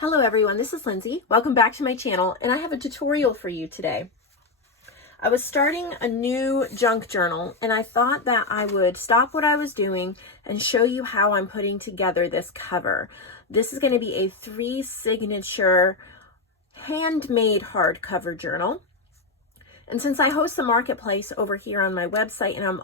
Hello everyone, this is Lindsay. Welcome back to my channel, and I have a tutorial for you today. I was starting a new junk journal, and I thought that I would stop what I was doing and show you how I'm putting together this cover. This is going to be a 3 signature handmade hardcover journal. And since I host the marketplace over here on my website, and I'm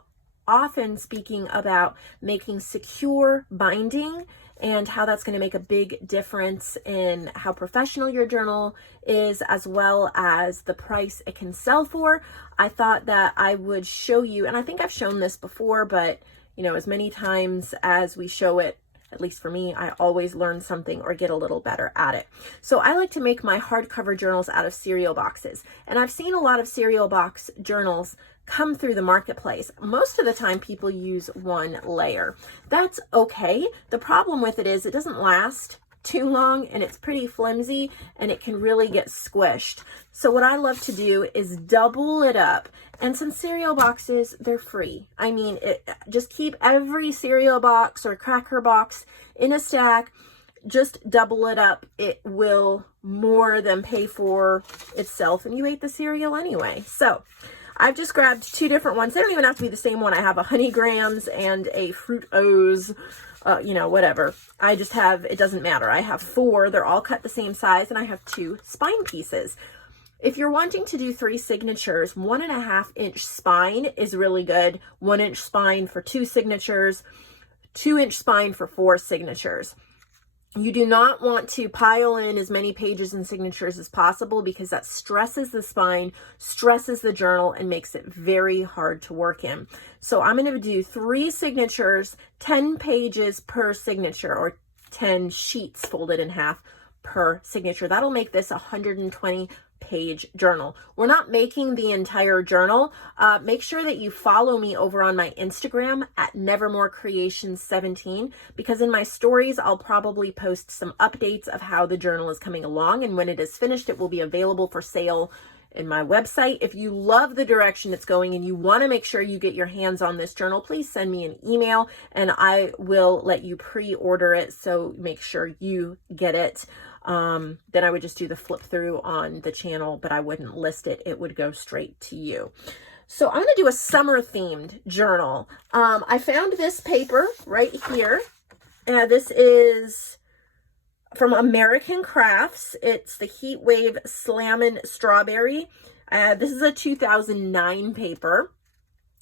often speaking about making secure binding and how that's going to make a big difference in how professional your journal is, as well as the price it can sell for, I thought that I would show you, and I think I've shown this before, but you know, as many times as we show it, at least for me, I always learn something or get a little better at it. So I like to make my hardcover journals out of cereal boxes. And I've seen a lot of cereal box journals come through the marketplace. Most of the time people use one layer. That's okay. The problem with it is it doesn't last too long, and it's pretty flimsy, and it can really get squished. So what I love to do is double it up. And since cereal boxes, they're free. I mean, just keep every cereal box or cracker box in a stack, just double it up. It will more than pay for itself, and you ate the cereal anyway. So I've just grabbed 2 different ones. They don't even have to be the same one. I have a Honey Grams and a Fruit O's, you know, whatever. I just have, it doesn't matter. I have 4. They're all cut the same size, and I have 2 spine pieces. If you're wanting to do 3 signatures, 1.5 inch spine is really good. 1 inch spine for 2 signatures, 2 inch spine for 4 signatures. You do not want to pile in as many pages and signatures as possible, because that stresses the spine, stresses the journal, and makes it very hard to work in. So I'm going to do 3 signatures, 10 pages per signature, or 10 sheets folded in half per signature. That'll make this a 120 page journal. We're not making the entire journal. Make sure that you follow me over on my Instagram at Nevermore Creations 17, because in my stories I'll probably post some updates of how the journal is coming along, and when it is finished it will be available for sale in my website. If you love the direction it's going and you want to make sure you get your hands on this journal, please send me an email and I will let you pre-order it, so make sure you get it. Then I would just do the flip through on the channel, but I wouldn't list it. It would go straight to you. So I'm going to do a summer themed journal. I found this paper right here. This is from American Crafts. It's the Heat Wave Slammin' Strawberry. This is a 2009 paper.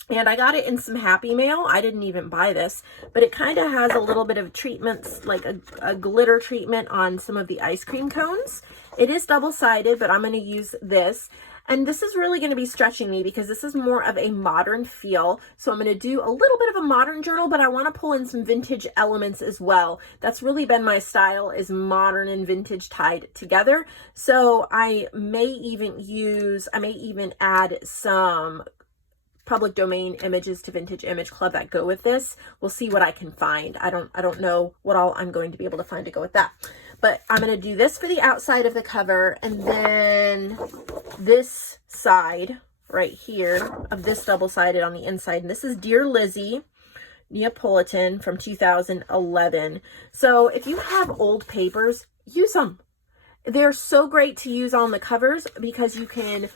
And I got it in some Happy Mail. I didn't even buy this, but it kind of has a little bit of treatments, like a glitter treatment on some of the ice cream cones. It is double-sided, but I'm going to use this. And this is really going to be stretching me because this is more of a modern feel. So I'm going to do a little bit of a modern journal, but I want to pull in some vintage elements as well. That's really been my style, is modern and vintage tied together. So I may even add some public domain images to Vintage Image Club that go with this. We'll see what I can find. I don't know what all I'm going to be able to find to go with that. But I'm going to do this for the outside of the cover, and then this side right here of this double-sided on the inside. And this is Dear Lizzie Neapolitan from 2011. So if you have old papers, use them. They're so great to use on the covers because you can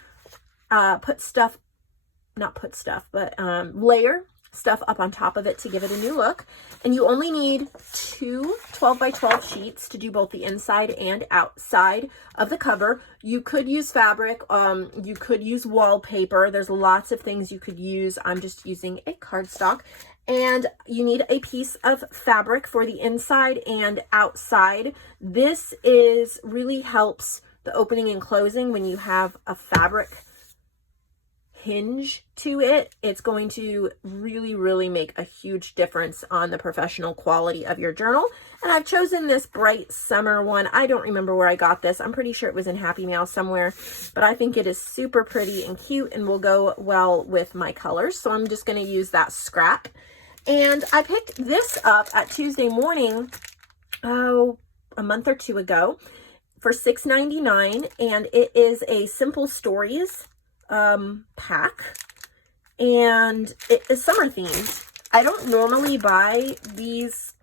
layer stuff up on top of it to give it a new look. And you only need 2 12 by 12 sheets to do both the inside and outside of the cover. You could use fabric, you could use wallpaper. There's lots of things you could use. I'm just using a cardstock. And you need a piece of fabric for the inside and outside. This really helps the opening and closing when you have a fabric hinge to it. It's going to really make a huge difference on the professional quality of your journal. And I've chosen this bright summer one. I don't remember where I got this. I'm pretty sure it was in Happy Mail somewhere, but I think it is super pretty and cute and will go well with my colors. So I'm just going to use that scrap. And I picked this up at Tuesday Morning, a month or 2 ago for $6.99, and it is a Simple Stories pack, and it is summer themed. I don't normally buy these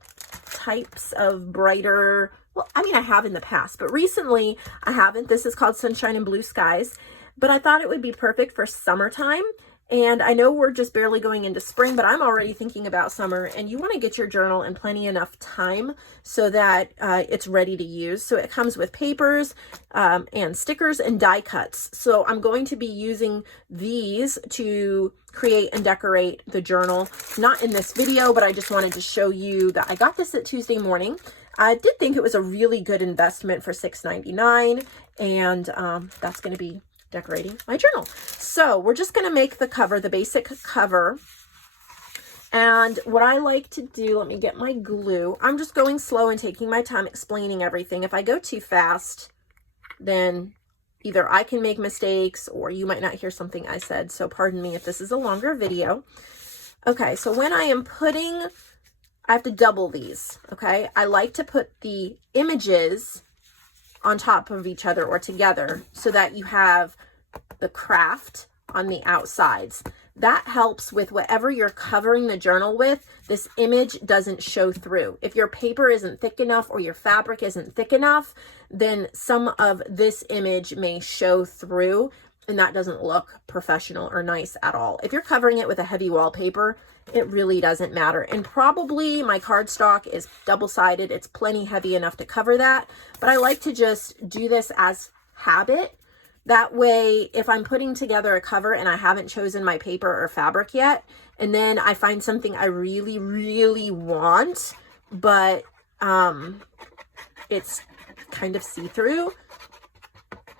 types of brighter, well, I mean, I have in the past, but recently I haven't. This is called Sunshine and Blue Skies, but I thought it would be perfect for summertime. And I know we're just barely going into spring, but I'm already thinking about summer, and you want to get your journal in plenty enough time so that it's ready to use. So it comes with papers and stickers and die cuts. So I'm going to be using these to create and decorate the journal. Not in this video, but I just wanted to show you that I got this at Tuesday morning. I did think it was a really good investment for $6.99, and that's going to be decorating my journal. So we're just going to make the cover, the basic cover. And what I like to do, let me get my glue. I'm just going slow and taking my time explaining everything. If I go too fast, then either I can make mistakes or you might not hear something I said. So pardon me if this is a longer video. Okay, so when I am putting, I have to double these, okay? I like to put the images on top of each other or together so that you have the craft on the outsides. That helps with whatever you're covering the journal with. This image doesn't show through. If your paper isn't thick enough or your fabric isn't thick enough, then some of this image may show through, and that doesn't look professional or nice at all. If you're covering it with a heavy wallpaper, it really doesn't matter. And probably my cardstock is double-sided. It's plenty heavy enough to cover that. But I like to just do this as habit. That way, if I'm putting together a cover and I haven't chosen my paper or fabric yet, and then I find something I really, really want, but it's kind of see-through,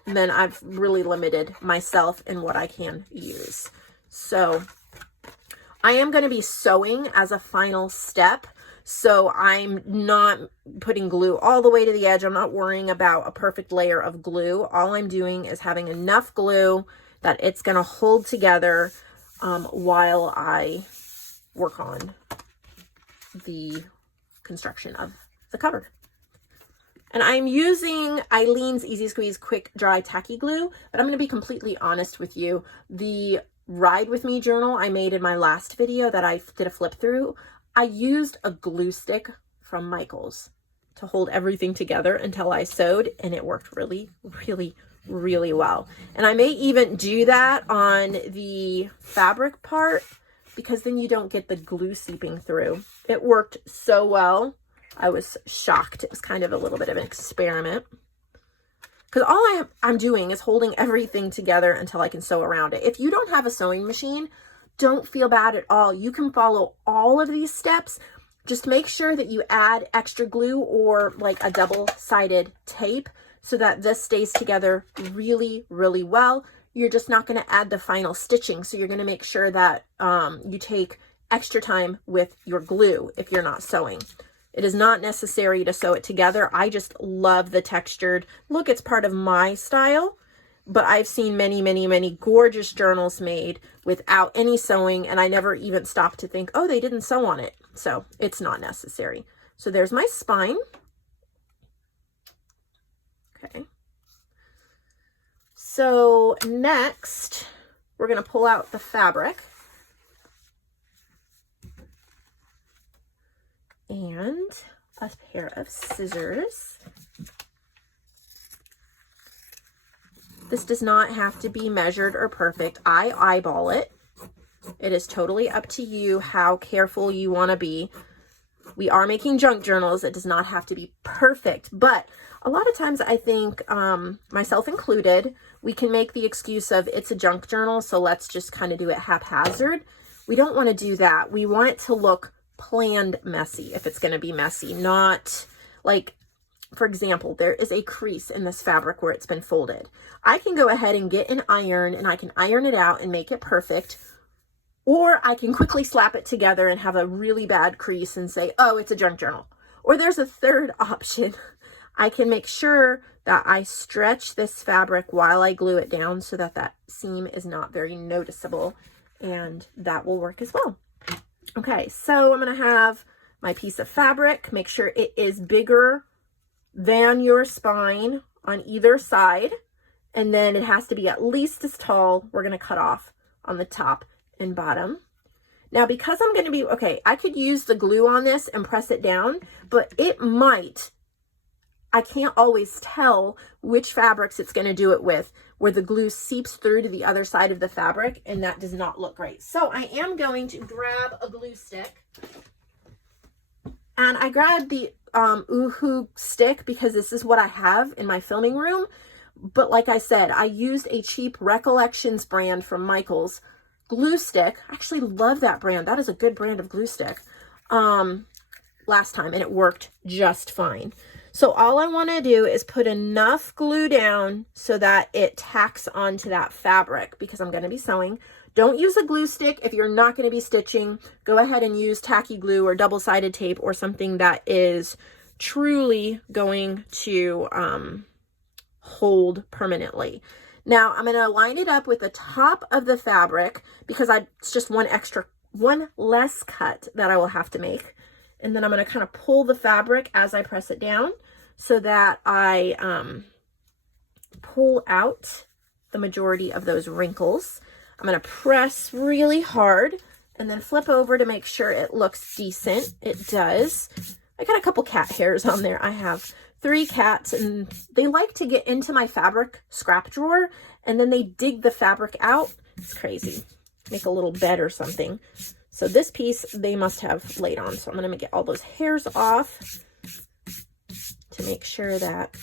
then I've really limited myself in what I can use. So I am going to be sewing as a final step. So I'm not putting glue all the way to the edge. I'm not worrying about a perfect layer of glue. All I'm doing is having enough glue that it's going to hold together while I work on the construction of the cover. And I'm using Eileen's Easy Squeeze Quick Dry Tacky Glue, but I'm going to be completely honest with you. The Ride With Me journal I made in my last video that I did a flip through, I used a glue stick from Michael's to hold everything together until I sewed, and it worked really, really, really well. And I may even do that on the fabric part because then you don't get the glue seeping through. It worked so well. I was shocked. It was kind of a little bit of an experiment because all I'm doing is holding everything together until I can sew around it. If you don't have a sewing machine, don't feel bad at all. You can follow all of these steps. Just make sure that you add extra glue or like a double-sided tape so that this stays together really, really well. You're just not going to add the final stitching. So you're going to make sure that you take extra time with your glue if you're not sewing. It is not necessary to sew it together. I just love the textured look. It's part of my style, but I've seen many, many, many gorgeous journals made without any sewing, and I never even stopped to think, oh, they didn't sew on it. So it's not necessary. So there's my spine. Okay. So next, we're going to pull out the fabric. And a pair of scissors. This does not have to be measured or perfect. I eyeball it. It is totally up to you how careful you want to be. We are making junk journals. It does not have to be perfect, but a lot of times I think, myself included, we can make the excuse of it's a junk journal, so let's just kind of do it haphazard. We don't want to do that. We want it to look planned messy if it's going to be messy, not like, for example, there is a crease in this fabric where it's been folded. I can go ahead and get an iron and I can iron it out and make it perfect, or I can quickly slap it together and have a really bad crease and say, oh, it's a junk journal. Or there's a third option. I can make sure that I stretch this fabric while I glue it down so that that seam is not very noticeable, and that will work as well. Okay, so I'm going to have my piece of fabric. Make sure it is bigger than your spine on either side, and then it has to be at least as tall. We're going to cut off on the top and bottom. Now, because I'm going to be, okay, I could use the glue on this and press it down, but it might, I can't always tell which fabrics it's going to do it with, where the glue seeps through to the other side of the fabric, and that does not look great. So I am going to grab a glue stick, and I grabbed the Oohoo stick because this is what I have in my filming room. But like I said, I used a cheap Recollections brand from Michaels glue stick. I actually love that brand. That is a good brand of glue stick. Last time, and it worked just fine. So all I want to do is put enough glue down so that it tacks onto that fabric, because I'm going to be sewing. Don't use a glue stick if you're not going to be stitching. Go ahead and use tacky glue or double-sided tape or something that is truly going to hold permanently. Now I'm going to line it up with the top of the fabric because it's just one less cut that I will have to make. And then I'm going to kind of pull the fabric as I press it down so that I pull out the majority of those wrinkles. I'm going to press really hard and then flip over to make sure it looks decent. It does. I got a couple cat hairs on there. I have 3 cats, and they like to get into my fabric scrap drawer, and then they dig the fabric out. It's crazy. Make a little bed or something. So this piece they must have laid on. So I'm going to get all those hairs off to make sure that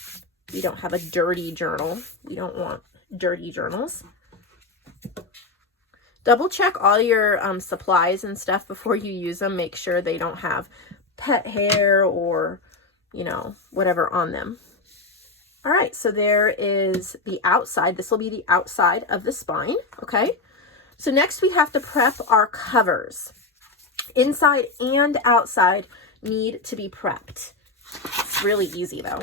we don't have a dirty journal. We don't want dirty journals. Double check all your supplies and stuff before you use them. Make sure they don't have pet hair or, you know, whatever on them. All right, so there is the outside. This will be the outside of the spine, okay? So next we have to prep our covers. Inside and outside need to be prepped. It's really easy though.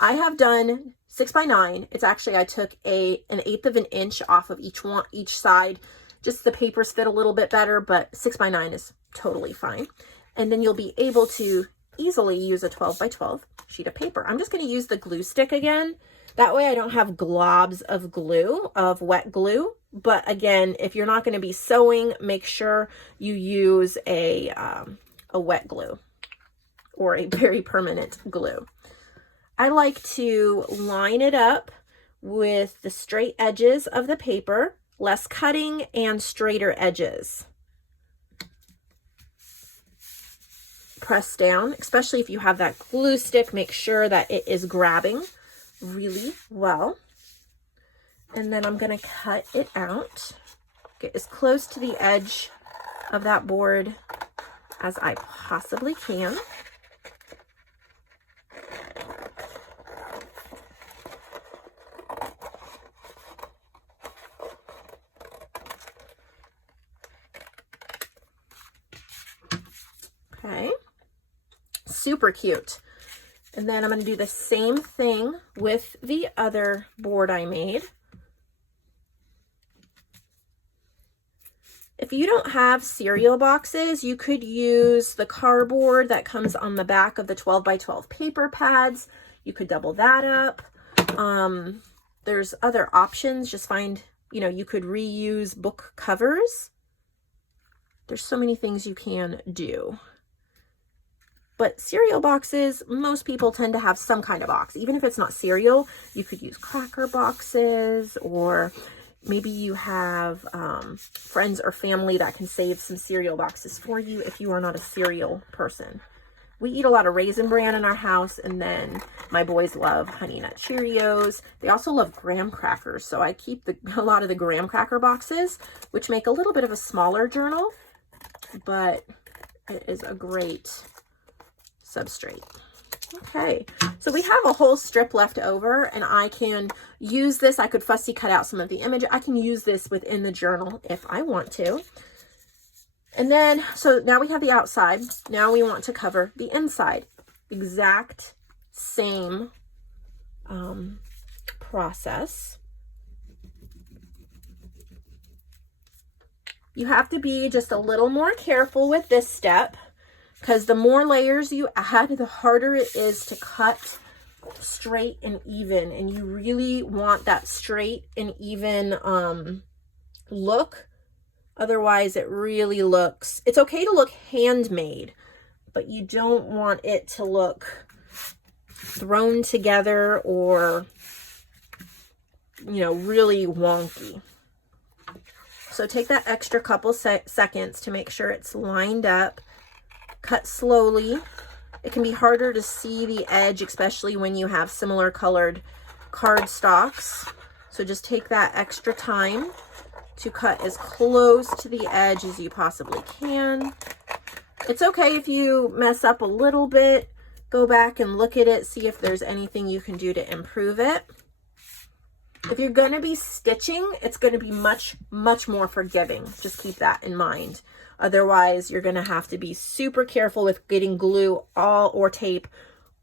I have done 6x9. It's actually, I took an 1/8 of an inch off of each side. Just the papers fit a little bit better, but 6x9 is totally fine. And then you'll be able to easily use a 12x12 sheet of paper. I'm just going to use the glue stick again. That way I don't have globs of glue, of wet glue. But again, if you're not going to be sewing, make sure you use a wet glue or a very permanent glue. I like to line it up with the straight edges of the paper, less cutting and straighter edges. Press down, especially if you have that glue stick, make sure that it is grabbing really well. And then I'm going to cut it out, get as close to the edge of that board as I possibly can. Okay, super cute. And then I'm going to do the same thing with the other board I made. If you don't have cereal boxes, you could use the cardboard that comes on the back of the 12x12 paper pads. You could double that up. There's other options. Just find, you know, you could reuse book covers. There's so many things you can do. But cereal boxes, most people tend to have some kind of box. Even if it's not cereal, you could use cracker boxes, or maybe you have friends or family that can save some cereal boxes for you if you are not a cereal person. We eat a lot of Raisin Bran in our house, and then my boys love Honey Nut Cheerios. They also love graham crackers, so I keep a lot of the graham cracker boxes, which make a little bit of a smaller journal, but it is a great substrate. Okay, so we have a whole strip left over, and I can use this. I could fussy cut out some of the image. I can use this within the journal if I want to. And then, so now we have the outside. Now we want to cover the inside. Exact same process. You have to be just a little more careful with this step, because the more layers you add, the harder it is to cut straight and even. And you really want that straight and even look Otherwise, it really looks, it's okay to look handmade, but you don't want it to look thrown together or, you know, really wonky. So take that extra couple seconds to make sure it's lined up. Cut slowly. It can be harder to see the edge, especially when you have similar colored cardstocks. So just take that extra time to cut as close to the edge as you possibly can. It's okay if you mess up a little bit. Go back and look at it, see if there's anything you can do to improve it. If you're going to be stitching, it's going to be much, much more forgiving. Just keep that in mind. Otherwise, you're going to have to be super careful with getting glue or tape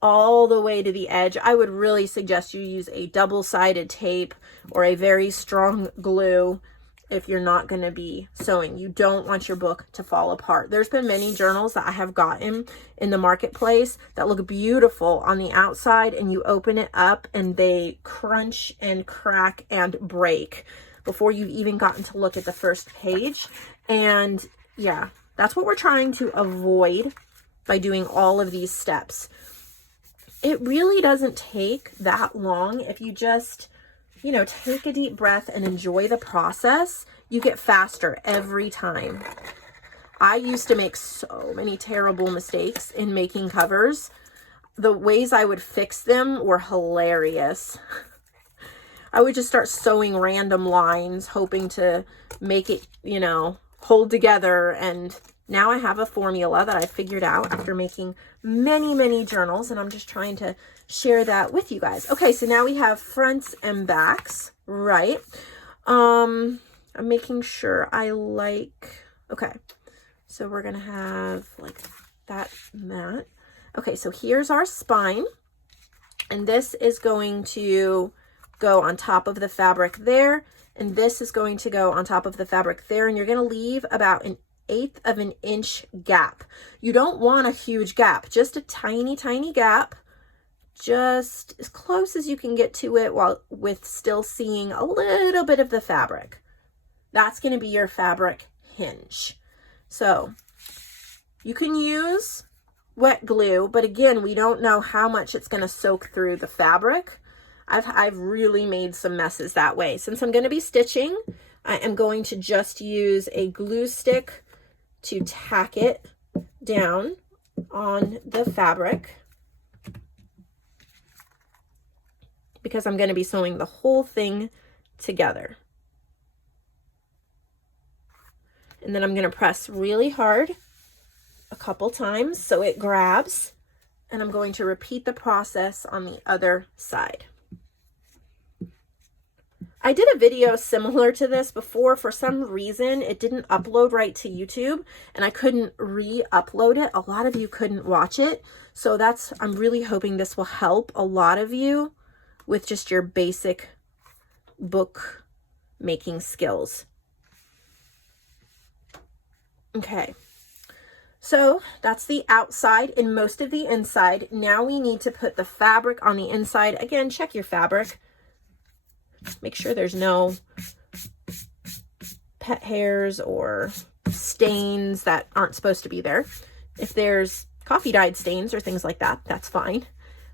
all the way to the edge. I would really suggest you use a double-sided tape or a very strong glue if you're not going to be sewing. You don't want your book to fall apart. There's been many journals that I have gotten in the marketplace that look beautiful on the outside, and you open it up and they crunch and crack and break before you've even gotten to look at the first page. And yeah, that's what we're trying to avoid by doing all of these steps. It really doesn't take that long if you just, you know, take a deep breath and enjoy the process. You get faster every time. I used to make so many terrible mistakes in making covers. The ways I would fix them were hilarious. I would just start sewing random lines, hoping to make it, you know, hold together. And now I have a formula that I figured out after making many, many journals, and I'm just trying to share that with you guys. Okay, so now we have fronts and backs, right? I'm making sure I like, okay, so we're gonna have like that and that. Okay, so here's our spine, and this is going to go on top of the fabric there, and this is going to go on top of the fabric there, and you're gonna leave about 1/8 of an inch gap. You don't want a huge gap, just a tiny, tiny gap, just as close as you can get to it while with still seeing a little bit of the fabric. That's going to be your fabric hinge. So you can use wet glue, but again, we don't know how much it's going to soak through the fabric. I've really made some messes that way. Since I'm going to be stitching, I am going to just use a glue stick to tack it down on the fabric, because I'm going to be sewing the whole thing together. And then I'm going to press really hard a couple times so it grabs, and I'm going to repeat the process on the other side. I did a video similar to this before. For some reason, it didn't upload right to YouTube, and I couldn't re-upload it. A lot of you couldn't watch it. So I'm really hoping this will help a lot of you with just your basic book making skills. Okay, so that's the outside and most of the inside. Now we need to put the fabric on the inside. Again, check your fabric. Make sure there's no pet hairs or stains that aren't supposed to be there. If there's coffee dyed stains or things like that, that's fine.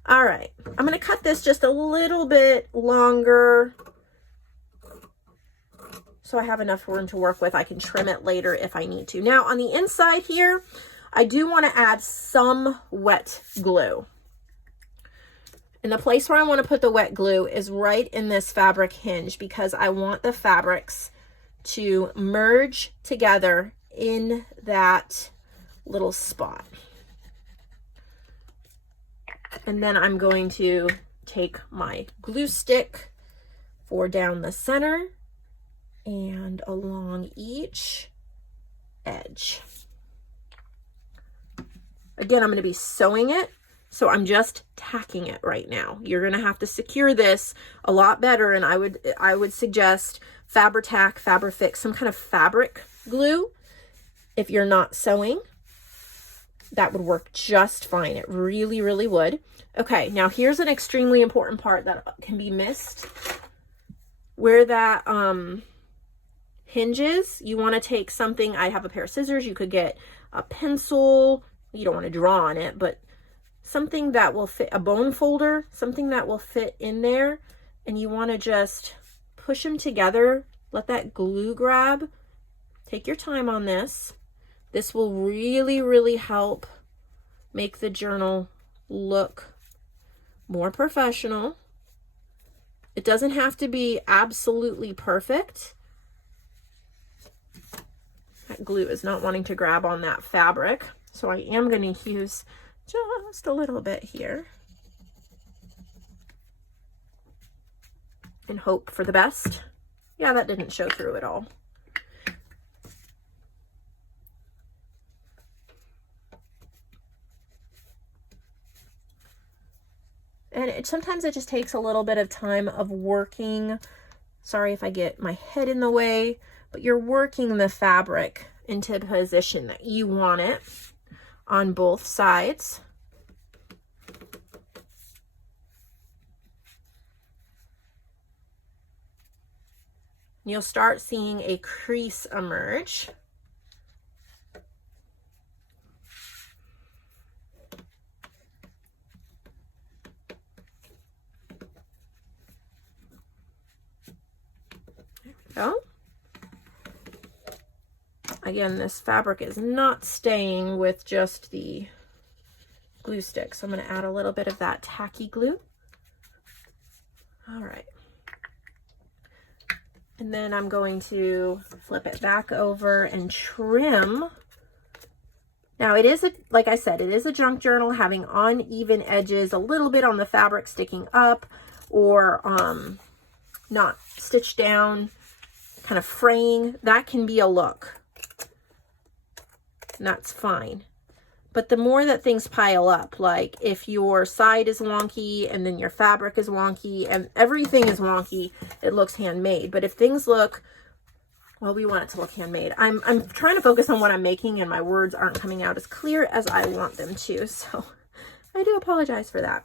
All right, I'm going to cut this just a little bit longer so I have enough room to work with. I can trim it later if I need to. Now on the inside here, I do want to add some wet glue. And the place where I want to put the wet glue is right in this fabric hinge, because I want the fabrics to merge together in that little spot. And then I'm going to take my glue stick for down the center and along each edge. Again, I'm going to be sewing it, so I'm just tacking it right now. You're going to have to secure this a lot better, and I would suggest Fabri-Tac, Fabri-Fix, some kind of fabric glue. If you're not sewing, that would work just fine. It really, really would. Okay, now here's an extremely important part that can be missed. Where that Hinges, you want to take something, I have a pair of scissors, you could get a pencil, you don't want to draw on it, but something that will fit, a bone folder, something that will fit in there, and you want to just push them together, let that glue grab. Take your time on this. This will really, really help make the journal look more professional. It doesn't have to be absolutely perfect. That glue is not wanting to grab on that fabric, so I am going to use just a little bit here and hope for the best. Yeah, that didn't show through at all. And sometimes it just takes a little bit of time of working. Sorry if I get my head in the way, but you're working the fabric into a position that you want it on both sides. You'll start seeing a crease emerge. There we go. Again, this fabric is not staying with just the glue stick, so I'm going to add a little bit of that tacky glue. All right. And then I'm going to flip it back over and trim. Now it is, like I said, it is a junk journal having uneven edges, a little bit on the fabric sticking up, or not stitched down, kind of fraying. That can be a look. And that's fine. But the more that things pile up, like if your side is wonky and then your fabric is wonky and everything is wonky, it looks handmade. But if things look, well, we want it to look handmade. I'm trying to focus on what I'm making and my words aren't coming out as clear as I want them to. So I do apologize for that.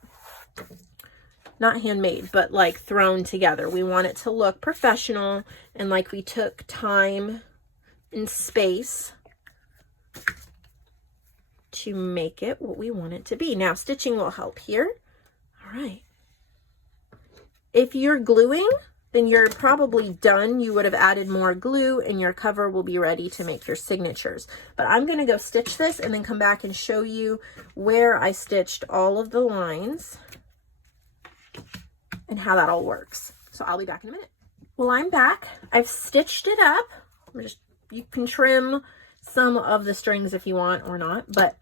Not handmade, but like thrown together. We want it to look professional and like we took time and space to make it what we want it to be. Now, stitching will help here. All right. If you're gluing, then you're probably done. You would have added more glue and your cover will be ready to make your signatures. But I'm going to go stitch this and then come back and show you where I stitched all of the lines and how that all works. So I'll be back in a minute. Well, I'm back. I've stitched it up. You can trim some of the strings if you want or not, but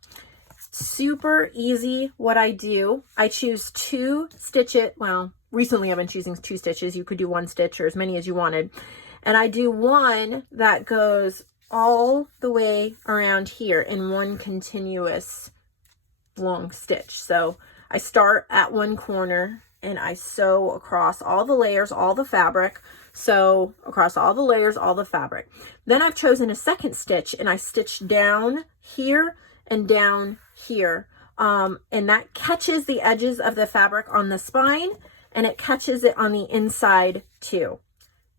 super easy. What I do, I choose 2 stitches. Well, recently I've been choosing 2 stitches. You could do 1 stitch or as many as you wanted. And I do one that goes all the way around here in one continuous long stitch. So I start at one corner and I sew across all the layers, all the fabric. So across all the layers, all the fabric. Then I've chosen a second stitch and I stitch down here and down here. And that catches the edges of the fabric on the spine and it catches it on the inside too.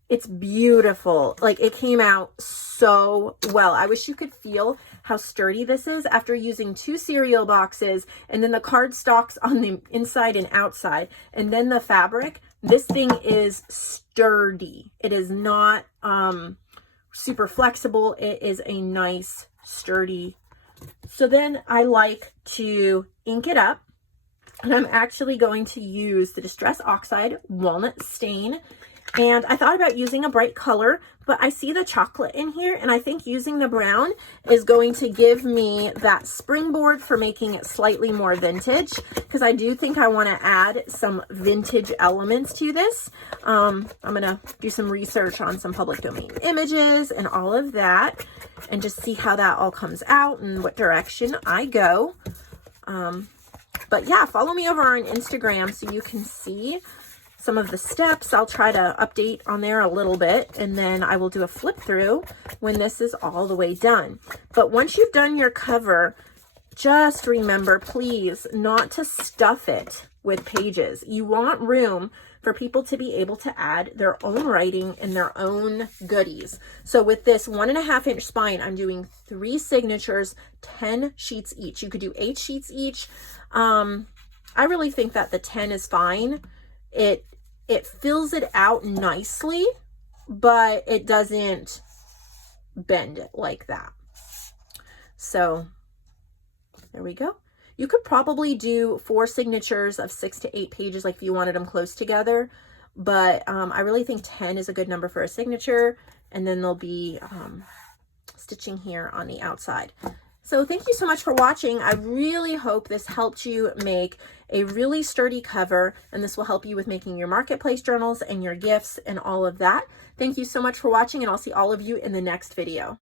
It's beautiful. Like it came out so well. I wish you could feel how sturdy this is after using 2 cereal boxes and then the cardstocks on the inside and outside and then the fabric. This thing is sturdy. It is not super flexible. It is a nice, sturdy. So then I like to ink it up. And I'm actually going to use the Distress Oxide Walnut Stain. And I thought about using a bright color, but I see the chocolate in here, and I think using the brown is going to give me that springboard for making it slightly more vintage, because I do think I want to add some vintage elements to this. I'm going to do some research on some public domain images and all of that, and just see how that all comes out and what direction I go. But yeah, follow me over on Instagram so you can see some of the steps. I'll try to update on there a little bit, and then I will do a flip through when this is all the way done. But once you've done your cover, just remember, please, not to stuff it with pages. You want room for people to be able to add their own writing and their own goodies. So with this 1.5 inch spine, I'm doing 3 signatures, 10 sheets each. You could do 8 sheets each. I really think that the 10 is fine. It fills it out nicely, but it doesn't bend it like that. So there we go. You could probably do 4 signatures of 6 to 8 pages, like if you wanted them close together. But I really think 10 is a good number for a signature. And then there'll be stitching here on the outside. So thank you so much for watching. I really hope this helped you make a really sturdy cover, and this will help you with making your marketplace journals and your gifts and all of that. Thank you so much for watching, and I'll see all of you in the next video.